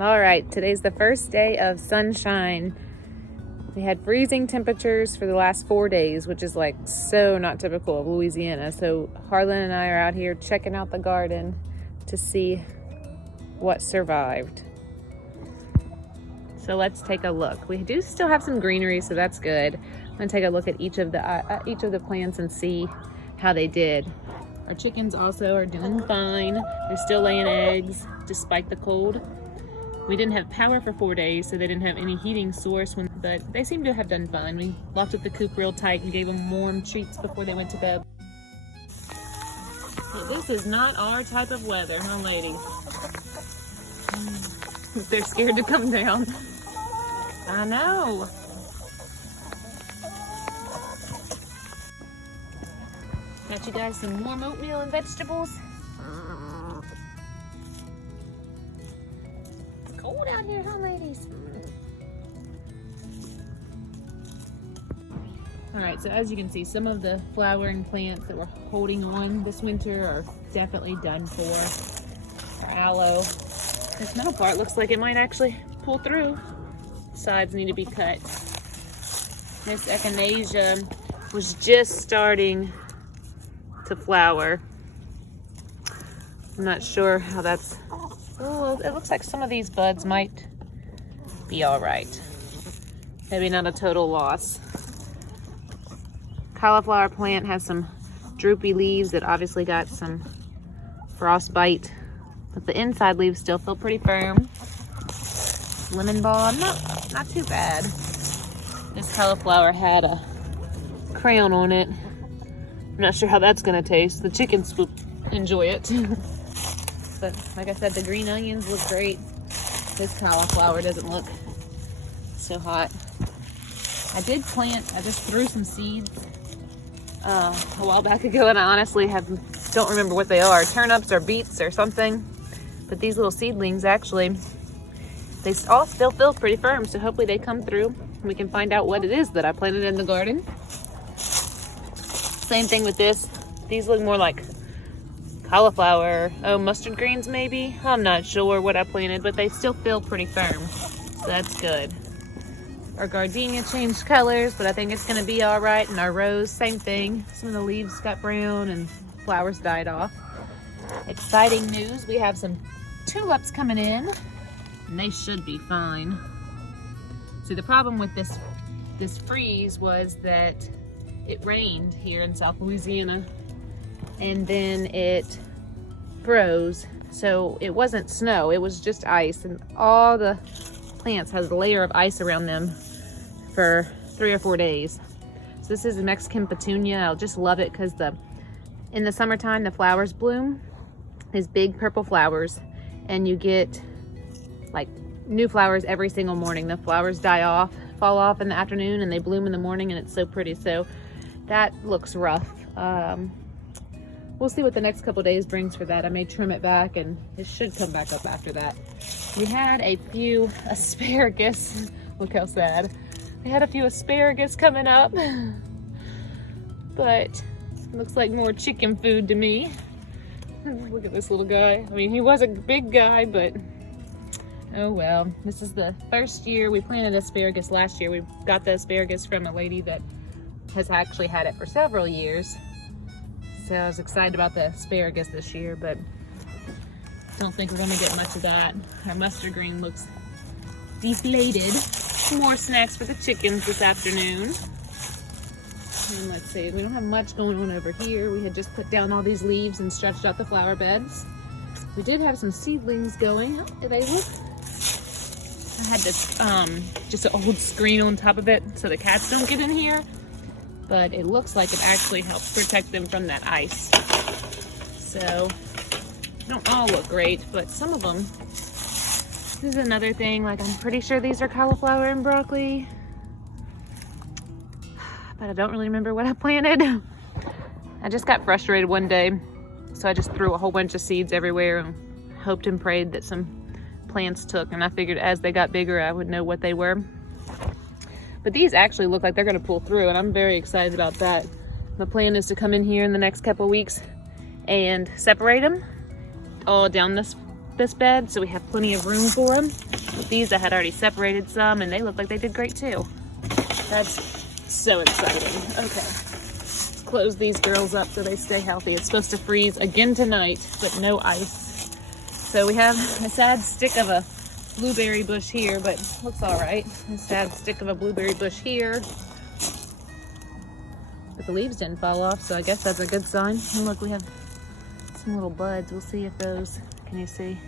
All right, today's the first day of sunshine. We had freezing temperatures for the last 4 days, which is like so not typical of Louisiana. So Harlan and I are out here checking out the garden to see what survived. So let's take a look. We do still have some greenery, so that's good. I'm gonna take a look at each of the plants and see how they did. Our chickens also are doing fine. They're still laying eggs despite the cold. We didn't have power for 4 days, so they didn't have any heating source, but they seem to have done fine. We locked up the coop real tight and gave them warm treats before they went to bed. But this is not our type of weather, huh, ladies? They're scared to come down. I know. Got you guys some warm oatmeal and vegetables. It's cold out here, huh, ladies? All right, so as you can see, some of the flowering plants that were holding on this winter are definitely done for. Our aloe. This middle part looks like it might actually pull through. Sides need to be cut. This echinacea was just starting to flower. I'm not sure how that's, oh, it looks like some of these buds might be all right. Maybe not a total loss. Cauliflower plant has some droopy leaves that obviously got some frostbite, but the inside leaves still feel pretty firm. Lemon balm, not too bad. This cauliflower had a crown on it. I'm not sure how that's gonna taste. The chickens will enjoy it. But like I said, the green onions look great. This cauliflower doesn't look so hot. I just threw some seeds a while back ago, and I honestly don't remember what they are. Turnips or beets or something. But these little seedlings actually, they all still feel pretty firm, so hopefully they come through and we can find out what it is that I planted in the garden. Same thing with this. These look more like cauliflower. Oh, mustard greens maybe? I'm not sure what I planted, but they still feel pretty firm, so that's good. Our gardenia changed colors, but I think it's gonna be all right. And our rose, same thing. Some of the leaves got brown and flowers died off. Exciting news, we have some tulips coming in, and they should be fine. See, the problem with this freeze was that it rained here in South Louisiana, and then it froze. So it wasn't snow, it was just ice, and all the plants has a layer of ice around them for 3 or 4 days. So this is a Mexican petunia. I'll just love it because in the summertime, the flowers bloom, these big purple flowers, and you get like new flowers every single morning. The flowers fall off in the afternoon, and they bloom in the morning, and it's so pretty. So that looks rough. We'll see what the next couple days brings for that. I may trim it back, and it should come back up after that. We had a few asparagus. Look how sad. We had a few asparagus coming up, but looks like more chicken food to me. Look at this little guy. I mean, he was a big guy, but oh well. This is the first year we planted asparagus last year. We got the asparagus from a lady that has actually had it for several years. So I was excited about the asparagus this year, but don't think we're gonna get much of that. Our mustard green looks deflated. More snacks for the chickens this afternoon. And let's see, we don't have much going on over here. We had just put down all these leaves and stretched out the flower beds. We did have some seedlings going. Oh, do they look? I had this, just an old screen on top of it so the cats don't get in here. But it looks like it actually helps protect them from that ice. So, they don't all look great, but some of them. This is another thing, like I'm pretty sure these are cauliflower and broccoli. But I don't really remember what I planted. I just got frustrated one day, so I just threw a whole bunch of seeds everywhere and hoped and prayed that some plants took, and I figured as they got bigger I would know what they were. But these actually look like they're gonna pull through, and I'm very excited about that. The plan is to come in here in the next couple weeks and separate them all down this this bed, so we have plenty of room for them. These I had already separated some, and they look like they did great too. That's so exciting. Okay, let's close these girls up so they stay healthy. It's supposed to freeze again tonight, but no ice. So we have a sad stick of a blueberry bush here, but looks all right. A sad stick of a blueberry bush here. But the leaves didn't fall off, so I guess that's a good sign. And look, we have some little buds. We'll see if those, can you see?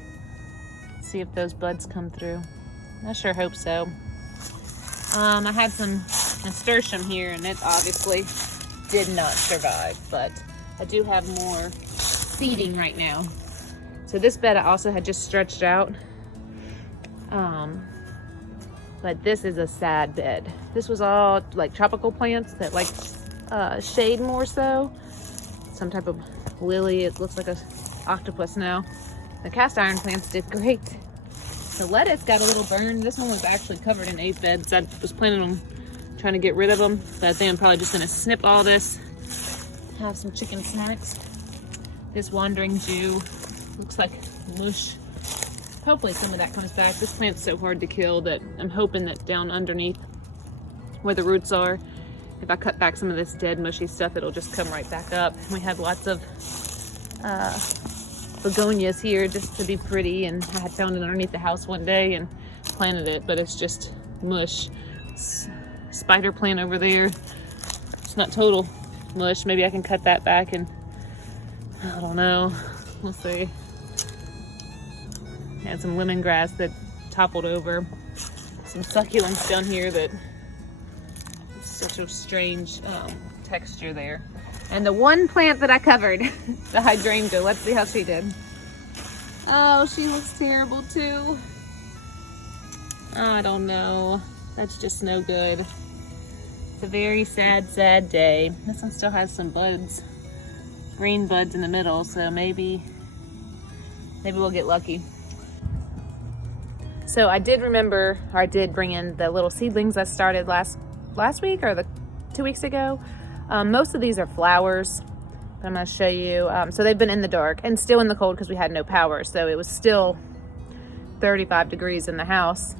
See if those buds come through. I sure hope so. I had some nasturtium here, and it obviously did not survive, but I do have more seeding right now. So this bed I also had just stretched out. But this is a sad bed. This was all like tropical plants that like shade more so. Some type of lily. It looks like a octopus now. The cast iron plants did great. The lettuce got a little burned. This one was actually covered in ape beds. I was planning on trying to get rid of them, but I think I'm probably just gonna snip all this, have some chicken snacks. This wandering Jew looks like mush. Hopefully some of that comes back. This plant's so hard to kill that I'm hoping that down underneath where the roots are, if I cut back some of this dead mushy stuff, it'll just come right back up. We had lots of begonias here just to be pretty, and I had found it underneath the house one day and planted it, but it's just mush. Spider plant over there, it's not total mush. Maybe I can cut that back, and I don't know, we'll see. Had some lemongrass that toppled over. Some succulents down here that it's such a strange texture there. And the one plant that I covered, the hydrangea, let's see how she did. Oh, she looks terrible too. Oh, I don't know. That's just no good. It's a very sad, sad day. This one still has some buds, green buds in the middle, so maybe we'll get lucky. So I did remember, or I did bring in the little seedlings I started last week or 2 weeks ago. Most of these are flowers, but I'm going to show you. So they've been in the dark and still in the cold because we had no power. So it was still 35 degrees in the house.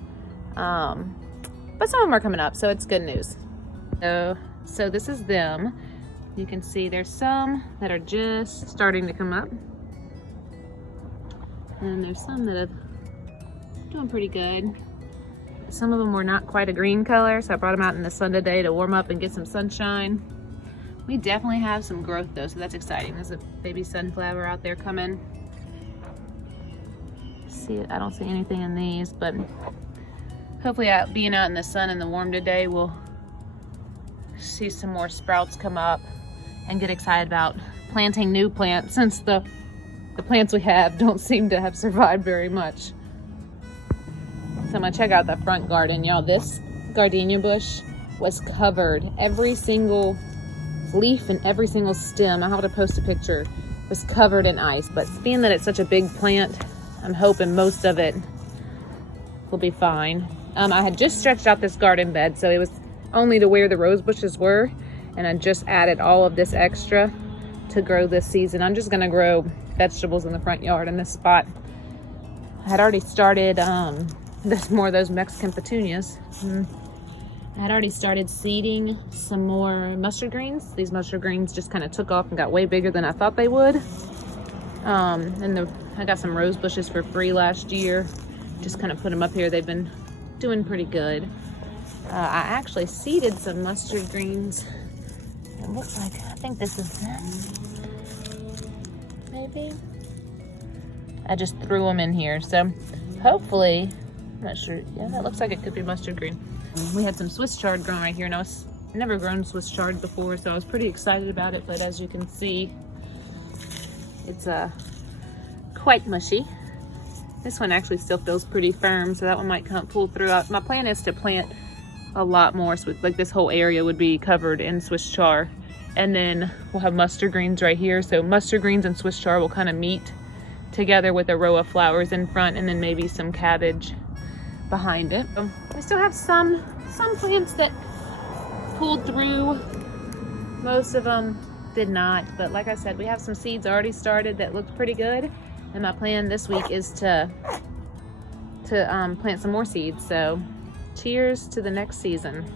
But some of them are coming up, so it's good news. So this is them. You can see there's some that are just starting to come up. And there's some that have doing pretty good. Some of them were not quite a green color, so I brought them out in the sun today to warm up and get some sunshine. We definitely have some growth though, so that's exciting. There's a baby sunflower out there coming. See it? I don't see anything in these, but hopefully being out in the sun and the warm today, we'll see some more sprouts come up and get excited about planting new plants, since the plants we have don't seem to have survived very much. So I'm gonna check out the front garden, y'all. This gardenia bush was covered. Every single leaf and every single stem, I have to post a picture, was covered in ice. But being that it's such a big plant, I'm hoping most of it will be fine. I had just stretched out this garden bed, so it was only to where the rose bushes were, and I just added all of this extra to grow this season. I'm just gonna grow vegetables in the front yard in this spot. I had already started, there's more of those Mexican petunias. I had already started seeding some more mustard greens. These mustard greens just kind of took off and got way bigger than I thought they would. I got some rose bushes for free last year. Just kind of put them up here. They've been doing pretty good. I actually seeded some mustard greens. It looks like, I think this is them. Maybe. I just threw them in here. So hopefully, I'm not sure. Yeah, that looks like it could be mustard green. We had some Swiss chard growing right here, and I've never grown Swiss chard before, so I was pretty excited about it. But as you can see, it's quite mushy. This one actually still feels pretty firm, so that one might pull through. My plan is to plant a lot more, so like this whole area would be covered in Swiss chard, and then we'll have mustard greens right here. So mustard greens and Swiss chard will kind of meet together with a row of flowers in front, and then maybe some cabbage behind it. We still have some plants that pulled through. Most of them did not, but like I said, we have some seeds already started that looked pretty good, And my plan this week is to plant some more seeds. So cheers to the next season.